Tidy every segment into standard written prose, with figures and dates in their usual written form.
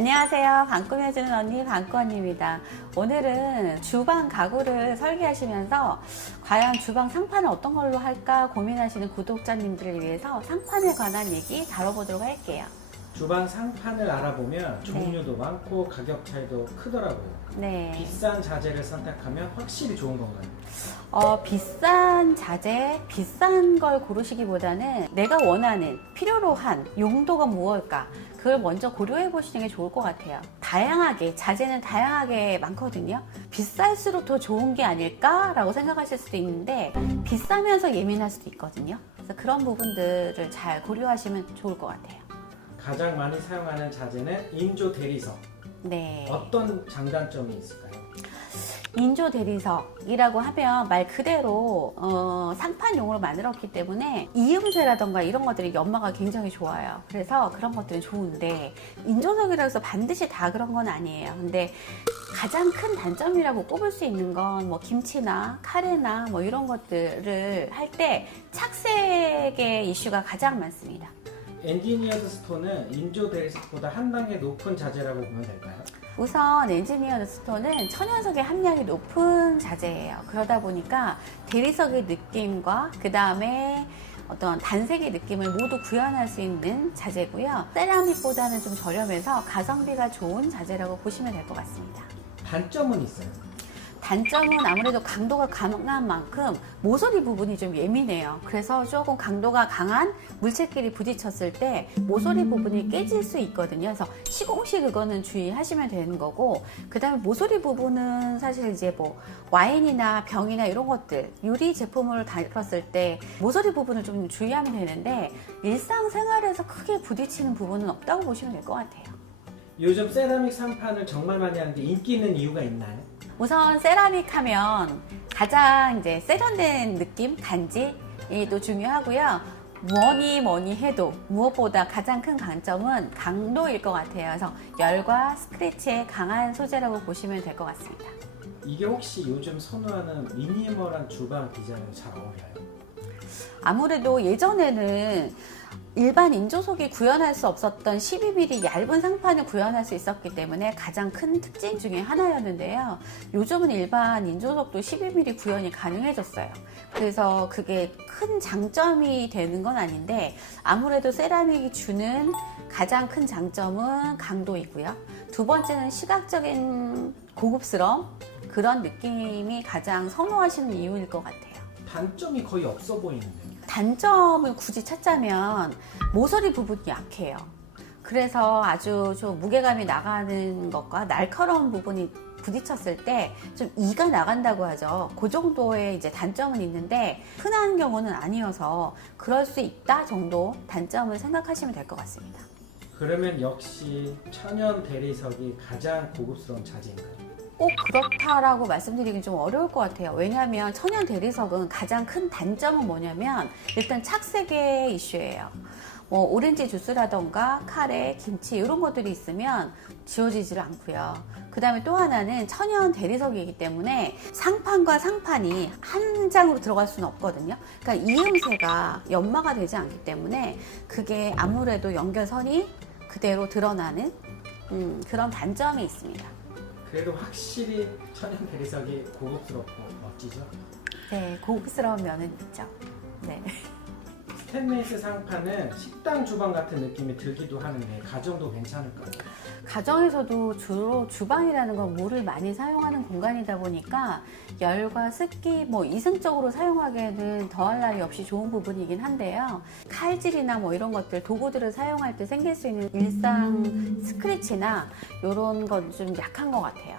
안녕하세요. 방 꾸며주는 언니 방꾸언니입니다. 오늘은 주방 가구를 설계하시면서 과연 주방 상판을 어떤 걸로 할까 고민하시는 구독자님들을 위해서 상판에 관한 얘기 다뤄보도록 할게요. 주방 상판을 알아보면 종류도 많고 가격 차이도 크더라고요. 네. 비싼 자재를 선택하면 확실히 좋은 건가요? 비싼 자재, 비싼 걸 고르시기보다는 내가 원하는, 필요로 한 용도가 무엇일까? 그걸 먼저 고려해 보시는 게 좋을 것 같아요. 다양하게, 자재는 다양하게 많거든요. 비쌀수록 더 좋은 게 아닐까라고 생각하실 수도 있는데 비싸면서 예민할 수도 있거든요. 그래서 그런 부분들을 잘 고려하시면 좋을 것 같아요. 가장 많이 사용하는 자재는 인조 대리석. 네. 어떤 장단점이 있을까요? 인조 대리석이라고 하면 말 그대로 상판용으로 만들었기 때문에 이음새라던가 이런 것들이 연마가 굉장히 좋아요. 그래서 그런 것들은 좋은데 인조석이라고 해서 반드시 다 그런 건 아니에요. 근데 가장 큰 단점이라고 꼽을 수 있는 건 뭐 김치나 카레나 뭐 이런 것들을 할 때 착색의 이슈가 가장 많습니다. 엔지니어드 스톤은 인조 대리석보다 한 단계 높은 자재라고 보면 될까요? 우선 엔지니어드 스톤은 천연석의 함량이 높은 자재예요. 그러다 보니까 대리석의 느낌과 그 다음에 어떤 단색의 느낌을 모두 구현할 수 있는 자재고요. 세라믹보다는 좀 저렴해서 가성비가 좋은 자재라고 보시면 될 것 같습니다. 단점은 있어요. 단점은 아무래도 강도가 강한 만큼 모서리 부분이 좀 예민해요. 그래서 조금 강도가 강한 물체끼리 부딪혔을 때 모서리 부분이 깨질 수 있거든요. 그래서 시공시 그거는 주의하시면 되는 거고, 그 다음에 모서리 부분은 사실 이제 뭐 와인이나 병이나 이런 것들, 유리 제품을 다뤘을 때 모서리 부분을 좀 주의하면 되는데 일상생활에서 크게 부딪히는 부분은 없다고 보시면 될 것 같아요. 요즘 세라믹 상판을 정말 많이 하는데 인기 있는 이유가 있나요? 우선 세라믹 하면 가장 이제 세련된 느낌, 간지이 또 중요하고요. 뭐니 해도 무엇보다 가장 큰 강점은 강도일 것 같아요. 그래서 열과 스크래치에 강한 소재라고 보시면 될 것 같습니다. 이게 혹시 요즘 선호하는 미니멀한 주방 디자인과 잘 어울려요? 아무래도 예전에는 일반 인조석이 구현할 수 없었던 12mm 얇은 상판을 구현할 수 있었기 때문에 가장 큰 특징 중에 하나였는데요. 요즘은 일반 인조석도 12mm 구현이 가능해졌어요. 그래서 그게 큰 장점이 되는 건 아닌데 아무래도 세라믹이 주는 가장 큰 장점은 강도이고요. 두 번째는 시각적인 고급스러움, 그런 느낌이 가장 선호하시는 이유일 것 같아요. 단점이 거의 없어 보이는데요. 단점을 굳이 찾자면 모서리 부분이 약해요. 그래서 아주 좀 무게감이 나가는 것과 날카로운 부분이 부딪혔을 때 좀 이가 나간다고 하죠. 그 정도의 이제 단점은 있는데 흔한 경우는 아니어서 그럴 수 있다 정도 단점을 생각하시면 될 것 같습니다. 그러면 역시 천연 대리석이 가장 고급스러운 자재인가요? 꼭 그렇다라고 말씀드리긴 좀 어려울 것 같아요. 왜냐하면 천연 대리석은 가장 큰 단점은 뭐냐면 일단 착색의 이슈예요. 뭐 오렌지 주스라던가 카레, 김치 이런 것들이 있으면 지워지지를 않고요. 그 다음에 또 하나는 천연 대리석이기 때문에 상판과 상판이 한 장으로 들어갈 수는 없거든요. 그러니까 이음새가 연마가 되지 않기 때문에 그게 아무래도 연결선이 그대로 드러나는 그런 단점이 있습니다. 그래도 확실히 천연 대리석이 고급스럽고 멋지죠? 네, 고급스러운 면은 있죠. 네. 스테인리스 상판은 식당 주방 같은 느낌이 들기도 하는데 가정도 괜찮을까요? 가정에서도 주로 주방이라는 건 물을 많이 사용하는 공간이다 보니까 열과 습기, 뭐 이승적으로 사용하기에는 더할 나위 없이 좋은 부분이긴 한데요. 칼질이나 뭐 이런 것들, 도구들을 사용할 때 생길 수 있는 일상 스크래치나 이런 건 좀 약한 것 같아요.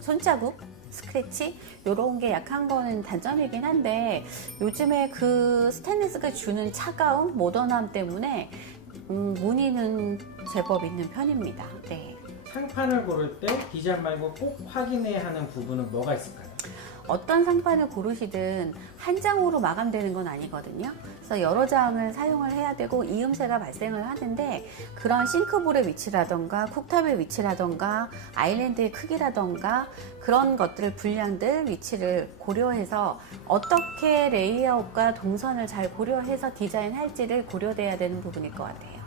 손자국? 스크래치? 이런 게 약한 거는 단점이긴 한데 요즘에 그 스테인리스가 주는 차가움, 모던함 때문에 문의는 제법 있는 편입니다. 네. 상판을 고를 때 디자인 말고 꼭 확인해야 하는 부분은 뭐가 있을까요? 어떤 상판을 고르시든 한 장으로 마감되는 건 아니거든요. 그래서 여러 장을 사용을 해야 되고 이음새가 발생을 하는데 그런 싱크볼의 위치라던가 쿡탑의 위치라던가 아일랜드의 크기라던가 그런 것들 분량들 위치를 고려해서 어떻게 레이아웃과 동선을 잘 고려해서 디자인할지를 고려돼야 되는 부분일 것 같아요.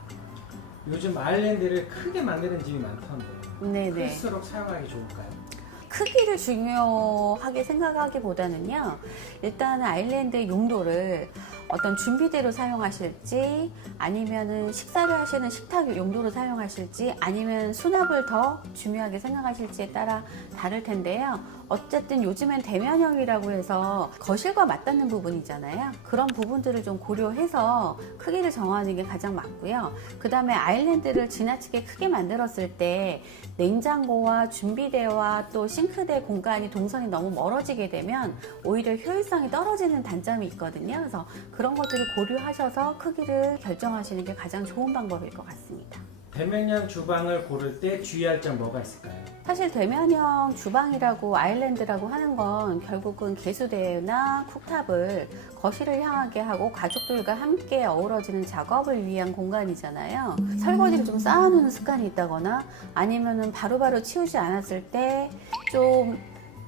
요즘 아일랜드를 크게 만드는 집이 많던데 네네. 클수록 사용하기 좋을까요? 크기를 중요하게 생각하기보다는요, 일단 아일랜드의 용도를 어떤 준비대로 사용하실지, 아니면은 식사를 하시는 식탁 용도로 사용하실지, 아니면 수납을 더 중요하게 생각하실지에 따라 다를 텐데요. 어쨌든 요즘엔 대면형이라고 해서 거실과 맞닿는 부분이잖아요. 그런 부분들을 좀 고려해서 크기를 정하는 게 가장 맞고요. 그 다음에 아일랜드를 지나치게 크게 만들었을 때 냉장고와 준비대와 또 싱크대 공간이 동선이 너무 멀어지게 되면 오히려 효율성이 떨어지는 단점이 있거든요. 그래서 그런 것들을 고려하셔서 크기를 결정하시는 게 가장 좋은 방법일 것 같습니다. 대면형 주방을 고를 때 주의할 점 뭐가 있을까요? 사실 대면형 주방이라고 아일랜드라고 하는 건 결국은 개수대나 쿡탑을 거실을 향하게 하고 가족들과 함께 어우러지는 작업을 위한 공간이잖아요. 설거지를 좀 쌓아놓는 습관이 있다거나 아니면은 바로바로 치우지 않았을 때 좀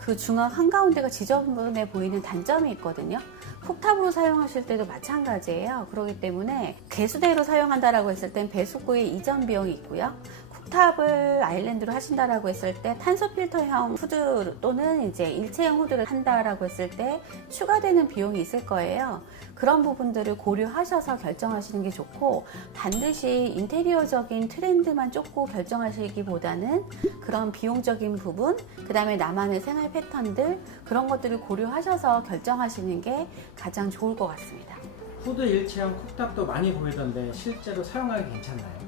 그 중앙 한가운데가 지저분해 보이는 단점이 있거든요. 쿡탑으로 사용하실 때도 마찬가지예요. 그렇기 때문에 개수대로 사용한다라고 했을 땐 배수구의 이전 비용이 있고요. 쿡탑을 아일랜드로 하신다라고 했을 때 탄소 필터형 후드 또는 이제 일체형 후드를 한다라고 했을 때 추가되는 비용이 있을 거예요. 그런 부분들을 고려하셔서 결정하시는 게 좋고, 반드시 인테리어적인 트렌드만 쫓고 결정하시기보다는 그런 비용적인 부분, 그 다음에 나만의 생활 패턴들, 그런 것들을 고려하셔서 결정하시는 게 가장 좋을 것 같습니다. 후드 일체형 쿡탑도 많이 보이던데 실제로 사용하기 괜찮나요?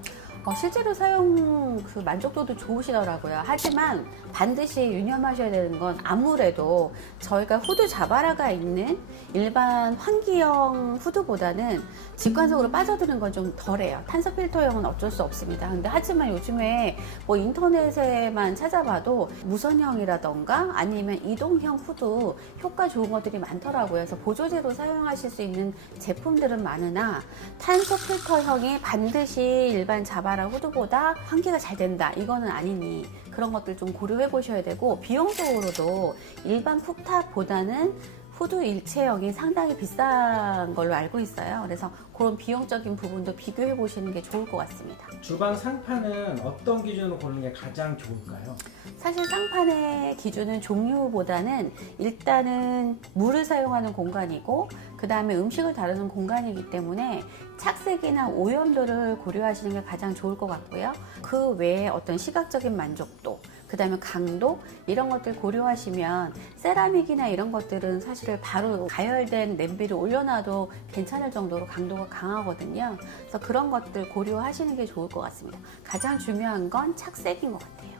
실제로 사용 그 만족도도 좋으시더라고요. 하지만 반드시 유념하셔야 되는 건 아무래도 저희가 후드 자바라가 있는 일반 환기형 후드보다는 직관적으로 빠져드는 건 좀 덜해요. 탄소 필터형은 어쩔 수 없습니다. 근데 하지만 요즘에 뭐 인터넷에만 찾아봐도 무선형이라던가 아니면 이동형 후드 효과 좋은 것들이 많더라고요. 그래서 보조제로 사용하실 수 있는 제품들은 많으나 탄소 필터형이 반드시 일반 자바라 후드보다 환기가 잘 된다, 이거는 아니니 그런 것들 좀 고려해 보셔야 되고, 비용적으로도 일반 쿡탑보다는 후드 일체형이 상당히 비싼 걸로 알고 있어요. 그래서 그런 비용적인 부분도 비교해 보시는 게 좋을 것 같습니다. 주방 상판은 어떤 기준으로 고르는 게 가장 좋을까요? 사실 상판의 기준은 종류보다는 일단은 물을 사용하는 공간이고, 그 다음에 음식을 다루는 공간이기 때문에 착색이나 오염도를 고려하시는 게 가장 좋을 것 같고요. 그 외에 어떤 시각적인 만족도, 그 다음에 강도, 이런 것들 고려하시면 세라믹이나 이런 것들은 사실 바로 가열된 냄비를 올려놔도 괜찮을 정도로 강도가 강하거든요. 그래서 그런 것들 고려하시는 게 좋을 것 같습니다. 가장 중요한 건 착색인 것 같아요.